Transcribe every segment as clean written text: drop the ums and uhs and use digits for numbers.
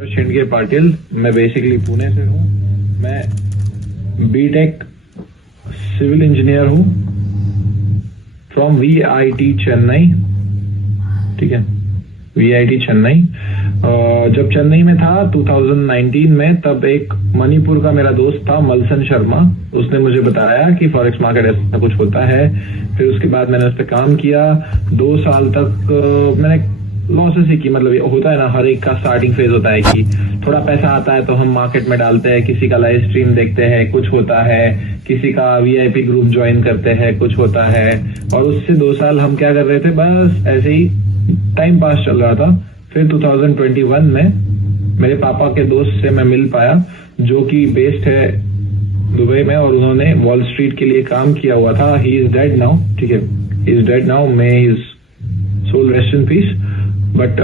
शिंदे पाटिल, मैं बेसिकली पुणे से हूँ। मैं बीटेक सिविल इंजीनियर हूँ फ्रॉम VIT चेन्नई। ठीक है, VIT चेन्नई। जब चेन्नई में था 2019 में, तब एक मणिपुर का मेरा दोस्त था मलसन शर्मा, उसने मुझे बताया कि फॉरेक्स मार्केट ऐसा कुछ होता है। फिर उसके बाद मैंने उस पर काम किया। 2 साल तक मैंने लॉसेस ही की। मतलब होता है ना, हर एक का स्टार्टिंग फेज होता है कि थोड़ा पैसा आता है तो हम मार्केट में डालते हैं, किसी का लाइव स्ट्रीम देखते हैं, कुछ होता है, किसी का VIP ग्रुप ज्वाइन करते हैं, कुछ होता है। और उससे 2 साल हम क्या कर रहे थे, बस ऐसे ही टाइम पास चल रहा था। फिर 2021 में मेरे पापा के दोस्त से मैं मिल पाया, जो कि बेस्ड है दुबई में, और उन्होंने वॉल स्ट्रीट के लिए काम किया हुआ था। He is dead now. ठीक है, he is dead now, may his soul rest in peace. But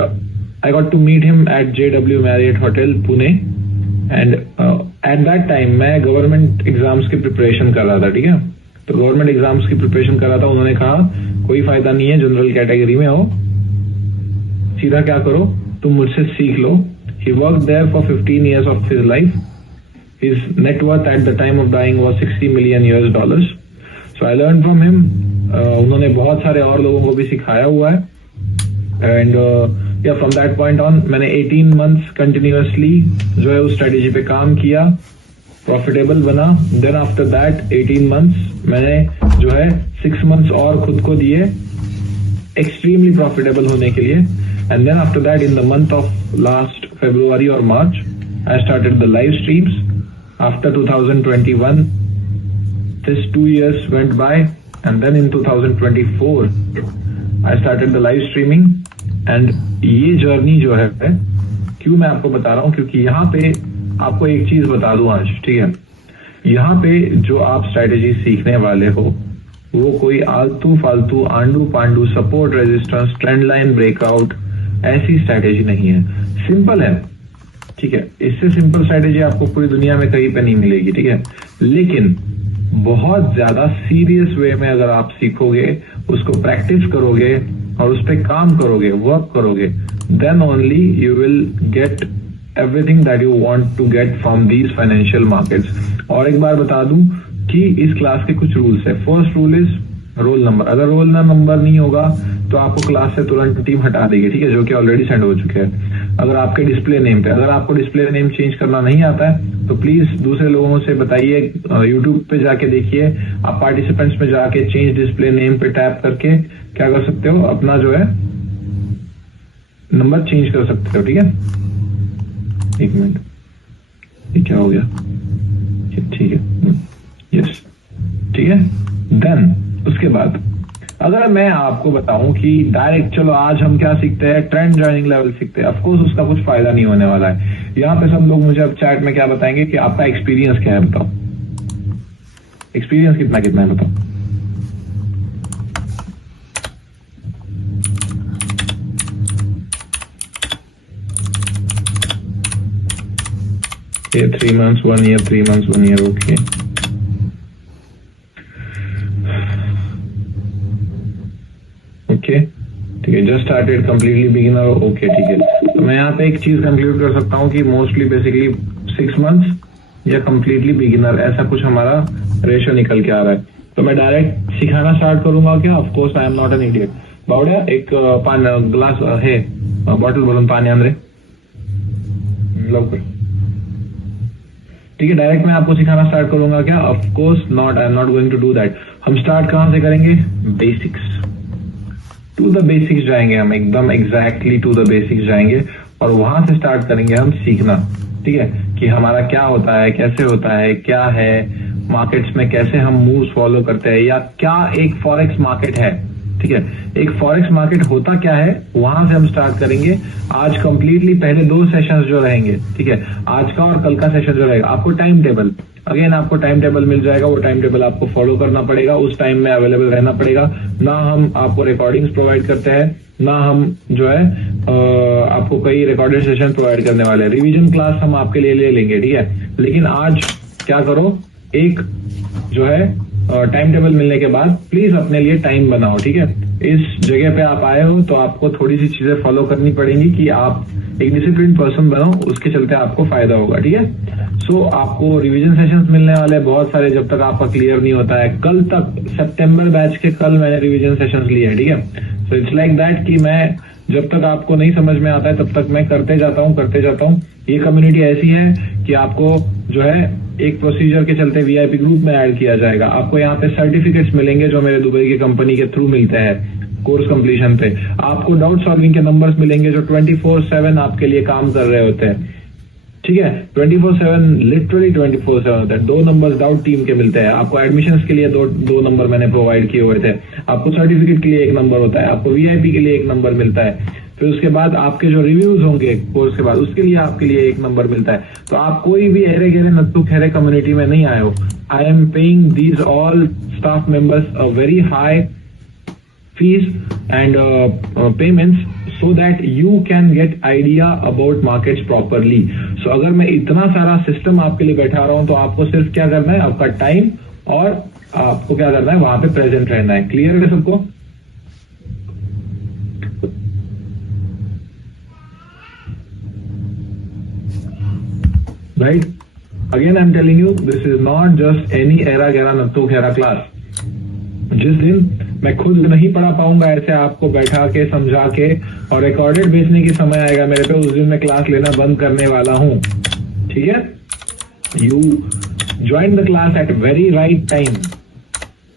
I got to meet him at JW Marriott Hotel, Pune, and at that time मैं government exams की preparation कर रहा था। ठीक है, तो गवर्नमेंट एग्जाम्स की प्रिपरेशन कर रहा था। उन्होंने कहा कोई फायदा नहीं है जनरल कैटेगरी में हो, सीधा क्या करो, तुम मुझसे सीख लो। He worked there for 15 years of his life. His net worth at the time of dying was $60 million US. So I learned from him. उन्होंने बहुत सारे और लोगों को भी सिखाया हुआ है। And from that point on मैंने 18 मंथ्स कंटिन्यूअसली जो है उस स्ट्रेटेजी पे काम किया, प्रॉफिटेबल बना। देन आफ्टर दैट 18 मंथ्स मैंने जो है 6 मंथ्स और खुद को दिए एक्सट्रीमली प्रॉफिटेबल होने के लिए। And then after that in the month of last February और March I started the live streams. After 2021 this 2 years went by, and then in 2024 I started the live streaming. And ये journey जो है, क्यों मैं आपको बता रहा हूं, क्योंकि यहाँ पे आपको एक चीज बता दूं आज। ठीक है, यहाँ पे जो आप स्ट्रेटेजी सीखने वाले हो वो कोई आलतू फालतू आंडू पांडू support resistance trend line breakout ऐसी स्ट्रेटेजी नहीं है। सिंपल है। ठीक है, इससे सिंपल स्ट्रेटेजी आपको पूरी दुनिया में कहीं पे नहीं मिलेगी। ठीक है, लेकिन बहुत ज्यादा सीरियस वे में अगर आप सीखोगे, उसको प्रैक्टिस करोगे और उस पर काम करोगे, वर्क करोगे, then only you will get everything that you want to get from these financial markets. और एक बार बता दूं कि इस क्लास के कुछ रूल्स है। First rule is roll number. अगर रोल नंबर नहीं होगा तो आपको क्लास से तुरंत टीम हटा देगी। ठीक है, जो कि ऑलरेडी सेंड हो चुके हैं। अगर आपके डिस्प्ले नेम पे, अगर आपको डिस्प्ले नेम चेंज करना नहीं आता है तो प्लीज दूसरे लोगों से बताइए। यूट्यूब पे जाके देखिए, आप पार्टिसिपेंट्स में जाके चेंज डिस्प्ले नेम पे टैप करके क्या कर सकते हो, अपना जो है नंबर चेंज कर सकते हो। ठीक है, एक मिनट, ये क्या हो गया? ठीक है, यस, ठीक है। देन उसके बाद अगर मैं आपको बताऊं कि डायरेक्ट चलो आज हम क्या सीखते हैं, ट्रेंड ज्वाइनिंग लेवल सीखते हैं, ऑफकोर्स उसका कुछ फायदा नहीं होने वाला है। यहाँ पे सब लोग मुझे अब चैट में क्या बताएंगे कि आपका एक्सपीरियंस क्या है, बताओ एक्सपीरियंस कितना है, बताओ। ये 3 months 1 year, 3 months 1 year, okay. Okay, ठीक है, just started, completely beginner, okay, ठीक है। तो मैं यहाँ पे एक चीज कंक्लूड कर सकता हूँ कि मोस्टली बेसिकली 6 months या कंप्लीटली बिगिनर, ऐसा कुछ हमारा रेशियो निकल के आ रहा है। तो मैं डायरेक्ट सिखाना स्टार्ट करूंगा क्या? Of course I am not an idiot. बावड्या, एक ग्लास है, बॉटल भरून पाणी आण रे लवकर। ठीक है, डायरेक्ट मैं आपको सिखाना स्टार्ट करूंगा क्या? Of course not, I am not going to do that. हम स्टार्ट कहां से करेंगे? बेसिक्स, टू द बेसिक्स जाएंगे हम, एकदम एग्जैक्टली टू द बेसिक्स जाएंगे और वहां से स्टार्ट करेंगे हम सीखना। ठीक है, कि हमारा क्या होता है, कैसे होता है, क्या है मार्केट्स में, कैसे हम मूव्स फॉलो करते हैं, या क्या एक फॉरेक्स मार्केट है। ठीक है, एक फॉरेक्स मार्केट होता क्या है, वहां से हम स्टार्ट करेंगे। आज कंप्लीटली पहले 2 सेशंस जो रहेंगे, ठीक है, आज का और कल का सेशन जो रहेगा, आपको टाइम टेबल, अगेन आपको टाइम टेबल मिल जाएगा। वो टाइम टेबल आपको फॉलो करना पड़ेगा, उस टाइम में अवेलेबल रहना पड़ेगा। ना हम आपको रिकॉर्डिंग्स प्रोवाइड करते हैं, ना हम जो है आपको कई रिकॉर्डेड सेशन प्रोवाइड करने वाले हैं। रिवीजन क्लास हम आपके लिए ले लेंगे, ठीक है। लेकिन आज क्या करो, एक जो है टाइम टेबल मिलने के बाद प्लीज अपने लिए टाइम बनाओ, ठीक है। इस जगह पे आप आए हो तो आपको थोड़ी सी चीजें फॉलो करनी पड़ेंगी कि आप एक डिसिप्लिन पर्सन बनो, उसके चलते आपको फायदा होगा। ठीक है। सो आपको रिवीजन सेशंस मिलने वाले बहुत सारे, जब तक आपका क्लियर नहीं होता है। कल तक सितंबर बैच के कल मैंने रिवीजन सेशंस लिए हैं। ठीक है। सो इट्स लाइक दैट कि मैं जब तक आपको नहीं समझ में आता है तब तक मैं करते जाता हूँ। ये कम्युनिटी ऐसी है कि आपको जो है एक प्रोसीजर के चलते वीआईपी ग्रुप में ऐड किया जाएगा। आपको यहाँ पे सर्टिफिकेट्स मिलेंगे जो मेरे दुबई की कंपनी के थ्रू मिलते हैं कोर्स कंप्लीशन पे। आपको डाउट सॉल्विंग के नंबर्स मिलेंगे जो 24/7 आपके लिए काम कर रहे होते हैं। ठीक है। 24/7 लिटरली 24/7 होता है। 2 नंबर्स डाउट टीम के मिलते हैं आपको। एडमिशंस के लिए दो नंबर मैंने प्रोवाइड किए हुए थे। आपको सर्टिफिकेट के लिए 1 नंबर होता है। आपको वीआईपी के लिए 1 नंबर मिलता है। फिर उसके बाद आपके जो रिव्यूज होंगे कोर्स के बाद, उसके लिए आपके लिए 1 नंबर मिलता है। तो आप कोई भी अरे गहरे नत्थु खैरे कम्युनिटी में नहीं आए हो। I am paying these all staff members a very high fees and payments so that you can get idea about markets properly. So अगर मैं इतना सारा सिस्टम आपके लिए बैठा रहा हूं तो आपको सिर्फ क्या करना है, आपका टाइम और आपको क्या करना है, वहां पे प्रेजेंट रहना है। क्लियर है सबको? Right. Again I am telling you, this is not just any एरा गैरा नत्थु खेरा क्लास। जिस दिन मैं खुद नहीं पढ़ा पाऊंगा ऐसे आपको बैठा के समझा के और रिकॉर्डेड भेजने की समय आएगा मेरे पे, उस दिन मैं क्लास लेना बंद करने वाला हूं। ठीक है। You join the class at very right time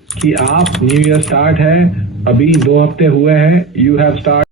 कि आप न्यू ईयर स्टार्ट है, अभी 2 हफ्ते हुए हैं, यू हैव स्टार्ट